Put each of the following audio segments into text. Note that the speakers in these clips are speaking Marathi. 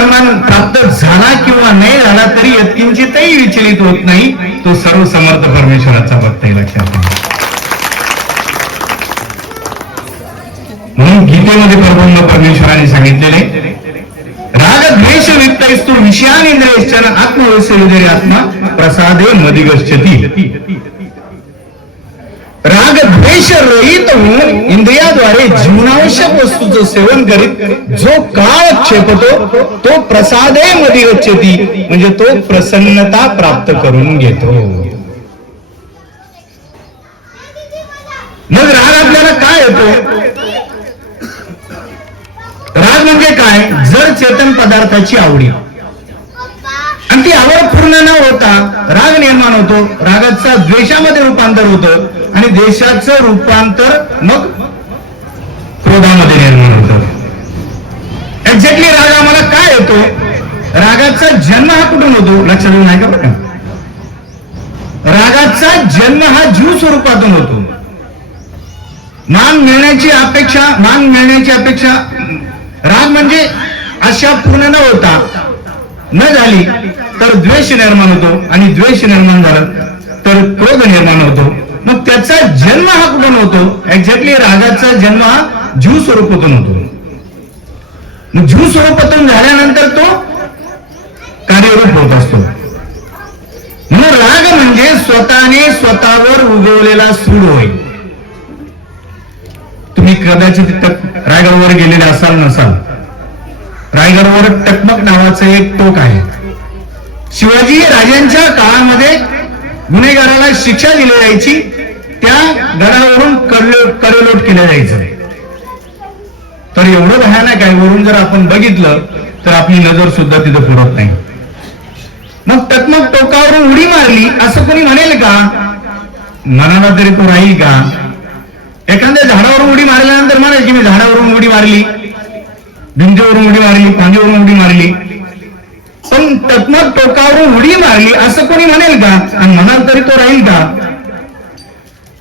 मान सन्मान प्राप्त झाला किंवा नाही झाला तरी यत्किंचितही विचलित होत नाही. तो सर्व समर्थ परमेश्वराचा भक्त आहे लक्षात म्हणून गीतेमध्ये परब्रह्म परमेश्वराने सांगितलेले राग द्वेष वित्तस्तु विषयानिंद्रियश्चन आत्मवस्य आत्मा प्रसादे मदिगच्छती. राग द्वेष रहित होऊन इंद्रियाद्वारे जीवनावश्यक वस्तूचं सेवन करीत जो काळ क्षेपतो तो प्रसादे मध्ये गच्छती म्हणजे तो प्रसन्नता प्राप्त करून घेतो. मग राग आपल्याला काय येतो? राग म्हणजे काय? जर चेतन पदार्थाची आवडी. आणि ती आवड पूर्ण न होता राग निर्माण होतो रागाचा द्वेषामध्ये रूपांतर होतं आणि देशाचं रूपांतर मग क्रोधामध्ये निर्माण होत. एक्झॅक्टली राग आम्हाला काय येतो? रागाचा जन्म हा कुठून होतो? लक्षात येऊन नाही का बघा रागाचा जन्म हा जीव स्वरूपातून होतो. मान मिळण्याची अपेक्षा मान मिळण्याची अपेक्षा राग म्हणजे अशा पूर्ण न होता न झाली तर द्वेष निर्माण होतो आणि द्वेष निर्माण झालं तर क्रोध निर्माण होतो. मग त्याचा जन्म हा कुठून होतो? एक्झॅक्टली रागाचा जन्म हा जीव स्वरूपातून होतो. मग जीव स्वरूपातून झाल्यानंतर तो कार्यरूप होत असतो. म्हणून राग म्हणजे स्वतःने स्वतःवर उगवलेला सूड होय. तुम्ही कदाचित रागावर गेलेले असाल नसाल. रायगडवर टकमक नावाचं एक टोक आहे. शिवाजी राजांच्या काळामध्ये गुन्हेगाराला शिक्षा दिली जायची त्या गडावरून कडलो- करलोट केलं जायचं. तर एवढं भयानक आहे वरून जर आपण बघितलं तर आपली नजर सुद्धा तिथं पुरत नाही. मग टकमक टोकावरून उडी मारली असं कोणी म्हणेल का? मनाला तरी तो राहील का? एखाद्या झाडावरून उडी मारल्यानंतर म्हणाल की मी झाडावरून उडी मारली. भिंतीवरून उडी मारली पांजीवरून उडी मारली. पण टकमक टोकावरून उडी मारली असं कोणी म्हणेल का? आणि म्हणाल तरी तो राहील का?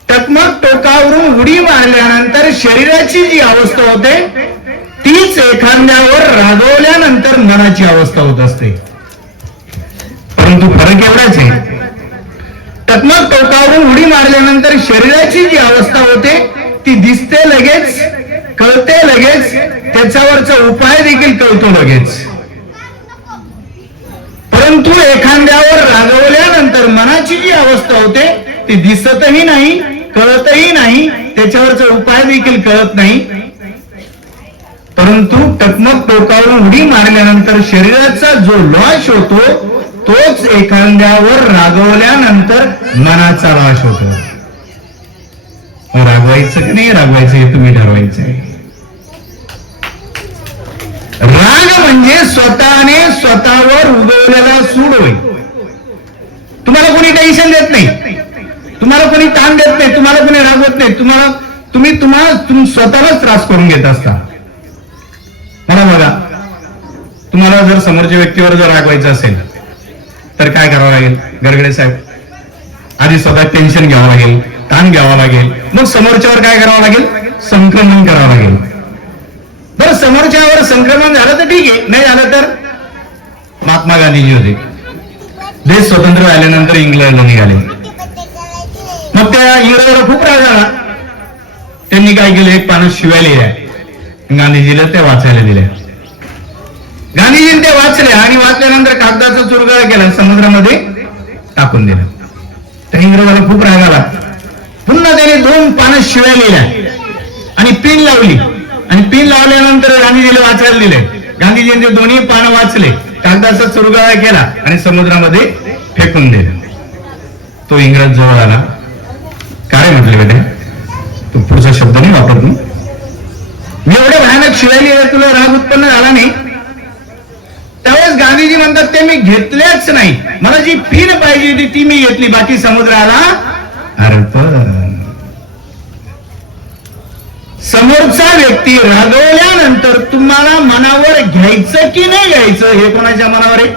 टकमक टोकावरून उडी मारल्यानंतर शरीराची जी अवस्था होते तीच एखाद्यावर रागवल्यानंतर मनाची अवस्था होत असते. परंतु फरक एवढाच आहे. टकमक टोकावरून उडी मारल्यानंतर शरीराची जी अवस्था होते ती दिसते लगेच कळते लगेच. त्याच्यावरचा उपाय देखील कळतो लगेच. परंतु एखाद्यावर रागवल्यानंतर मनाची जी अवस्था होते ती दिसतही नाही कळतही नाही त्याच्यावरचा उपाय देखील कळत नाही. परंतु टकमक टोकावरून उडी मारल्यानंतर शरीराचा जो लॉश होतो तोच एखाद्यावर रागवल्यानंतर मनाचा लॉश होतो. रागवायचं की नाही रागवायचं हे तुम्ही ठरवायचं आहे. राग म्हणजे स्वतःने स्वतःवर उगवलेला सूड होय. तुम्हाला कोणी टेन्शन देत नाही. तुम्हाला कोणी ताण देत नाही तुम्हाला कोणी रागवत नाही. तुम्हाला तुम्ही तुम्हाला तुम्ही स्वतःलाच त्रास करून घेत असता. मला बघा तुम्हाला जर समोरच्या व्यक्तीवर जर रागवायचं असेल तर काय करावं लागेल? गरगडे साहेब आधी स्वतः टेन्शन घ्यावं लागेल ताण घ्यावा लागेल. मग समोरच्यावर काय करावं लागेल? संक्रमण करावं लागेल. बरं समोरच्यावर संक्रमण झालं तर ठीक आहे. नाही झालं तर? महात्मा गांधीजी होते. देश स्वतंत्र झाल्यानंतर इंग्लंडला निघाले. मग त्या इंग्रजाला खूप राग झाला त्यांनी काय केलं? एक पानं शिवाय लिहिल्या गांधीजीला ते वाचायला दिल्या. गांधीजीने ते वाचले आणि वाचल्यानंतर कागदाचा चुरगळा केला. समुद्रामध्ये टाकून दिला. त्या इंग्रजाला खूप राग आला. पुन्हा त्याने दोन पानं शिवाय लिहिल्या आणि पिन लावली. आणि पिन लावल्यानंतर गांधीजीला वाचायला दिले. गांधीजींचे दोन्ही पानं वाचले. कागदाचा चुरगाळा केला आणि समुद्रामध्ये फेकून दिला. तो इंग्रज जवळ आला. काय म्हटले बेटे? तू पुढचा शब्द नाही वापरत मी. मी एवढे भयानक शिवायली तुला राग उत्पन्न झाला नाही. त्यावेळेस गांधीजी म्हणतात ते मी घेतलेच नाही. मला जी फिन पाहिजे होती ती मी घेतली. बाकी समुद्राला अरे व्यक्ती रागवल्यानंतर तुम्हाला मनावर घ्यायचं की नाही घ्यायचं हे कोणाच्या मनावर आहे?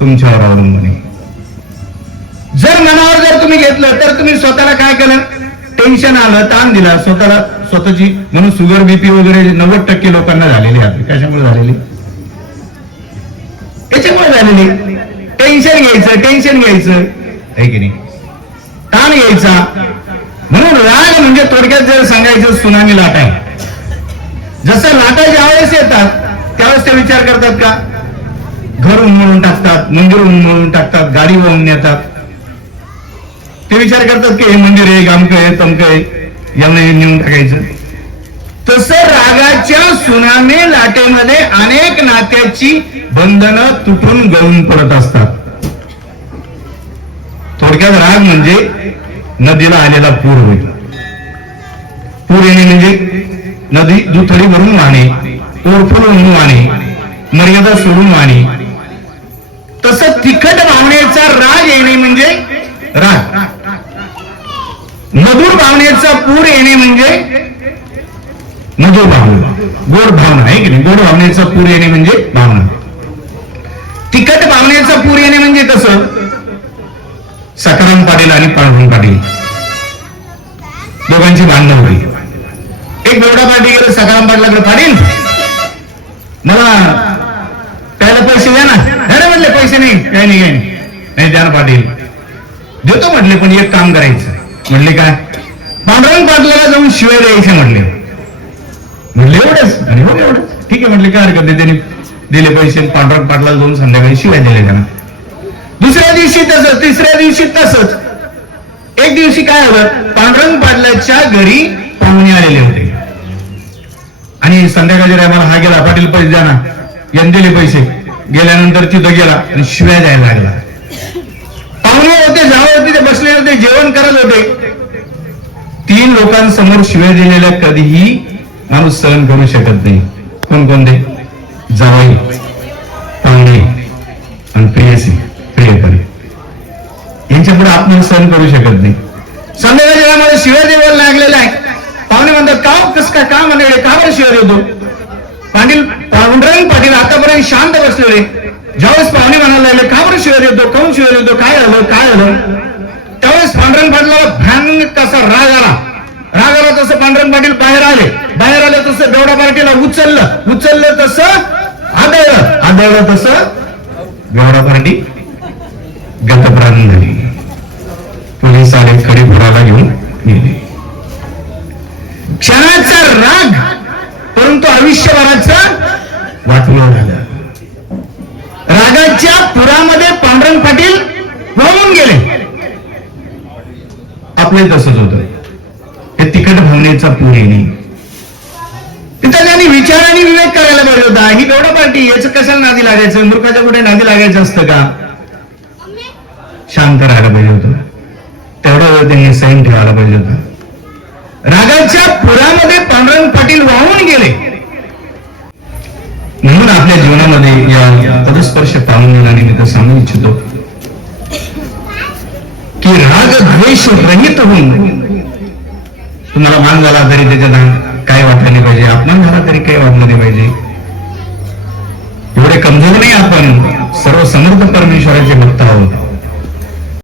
तुमच्यावर अवलंबून आहे. जर मनावर जर तुम्ही घेतलं तर तुम्ही स्वतःला काय केलं? टेन्शन आलं ताण दिला. स्वतःला स्वतःची म्हणून शुगर बीपी वगैरे नव्वद टक्के लोकांना झालेली आहे. कशामुळे झालेली? त्याच्यामुळे झालेली? टेन्शन घ्यायचं टेन्शन घ्यायचं. आहे की नाही? ताण घ्यायचा. म्हणून राग म्हणजे थोडक्यात जर सांगायचं सुनामी लाट आहे. जसं लाटा ज्यावेळेस येतात त्यावेळेस ते विचार करतात का? घर उमळून टाकतात मंदिर उमळून टाकतात गाडी वाहून नेतात. ते विचार करतात की हे मंदिर आहे गामक आहे तमक आहे यांना हे नेऊन टाकायचं. तसं रागाच्या सुनामी लाटेमध्ये अनेक नात्याची बंधनं तुटून गळून पडत असतात. थोडक्यात राग म्हणजे नदीला आलेला पूर होईल पूर येणे म्हणजे नदी दुथडी भरून वाहणे ओरफुलून वाहणे मर्यादा सोडून वाहणे. तसं तिखट भावनेचा राग येणे म्हणजे राग. मधुर भावनेचा पूर येणे म्हणजे मधुर भावना. गोड भावना आहे की नाही? गोड भावनेचा पूर येणे म्हणजे भावना. तिखट भावनेचा पूर येणे म्हणजे कसं? सकाराम पाटील आणि पांढरून पाटील. दोघांची भांडणं होईल. एक बोर्डा पाटील गेलं सकाराम पाटलाकडे पाटील. मला त्याला पैसे द्या ना. अरे म्हटले पैसे नाही. काही नाही काही नाही. द्या ना पाटील. देतो म्हटले पण एक काम करायचं. म्हटले काय? पांडुरंग पाटलाला जाऊन शिवाय द्यायचे म्हटले. म्हणले एवढंच. आणि हो एवढंच. ठीक आहे म्हटले काय हरकत नाही. त्यांनी दिले पैसे. पांडुरंग पाटलाला जाऊन संध्याकाळी शिवाय दिले त्यांना. दुसऱ्या दिवशी तसंच तिसऱ्या दिवशी तसंच. एक दिवशी काय झालं? पांडुरंग पाटलाच्या घरी पाहुणे आलेले होते. आणि संध्याकाळी रायमाला हा गेला पाटील पैसे द्या ना. यांनी दिले पैसे. गेल्यानंतर तिथं गेला आणि शिव्या द्यायला लागला. पाहुणे होते जावं होते ते बसले होते जेवण करत होते. तीन लोकांसमोर शिव्या दिलेल्या कधीही माणूस सहन करू शकत नाही. कोण कोणते जावई पाहुणे आणि प्रेयसी. यांच्या पुढे आपण सहन करू शकत नाही. संध्याकाळच्या टायमाला शिव्या देवाला लागलेला आहे. पाहुणे म्हणतात का हो? कस काय? का म्हणे? का बरं शिव्या देतो पाटील पांडुरंग पाटील आतापर्यंत शांत बसलेले. ज्यावेळेस पाहुणे म्हणायला लागले का बरं शिवर देतो काऊन शिवर देतो काय झालं? काय झालं? त्यावेळेस पांडुरंग पाटलाला भयानक कसा राग आला. राग आला तसं पांडुरंग पाटील बाहेर आले. बाहेर आले तसं देवडा पार्टीला उचललं. उचललं तसं आदळलं. आदळलं तसं देवडा पार्टी गतप्राणी झाली. पोलीस आले खडी भराला घेऊन गेले. क्षणाचा राग परंतु आयुष्यभराचा वाटलं झाला रागाच्या पुरामध्ये पांडुरंग पाटील वाहून गेले. आपले तसंच होत. हे तिखट भावनेचा पूर येणे तिथं त्यांनी विचार आणि विवेक करायला पाहिजे होता ही गौडा पार्टी याचं कशाला नादी लागायचं? मूर्खाच्या कुठे नादी लागायचं असतं का? शांत राहायला पाहिजे होतं. तेवढा वेळ त्यांनी सैन ठेवायला पाहिजे होता. रागाच्या पुरामध्ये पांडुरंग पाटील वाहून गेले. म्हणून आपल्या जीवनामध्ये या पदस्पर्श पाहुण्याला निमित्त सांगू इच्छितो की राग द्वेष रहित होऊन तुम्हाला मान झाला तरी त्याच्यात काय वाटायला पाहिजे? अपमान झाला तरी काय वाटलं नाही पाहिजे? एवढे कमजोर नाही आपण. सर्व समर्थ परमेश्वराचे भक्त आहोत.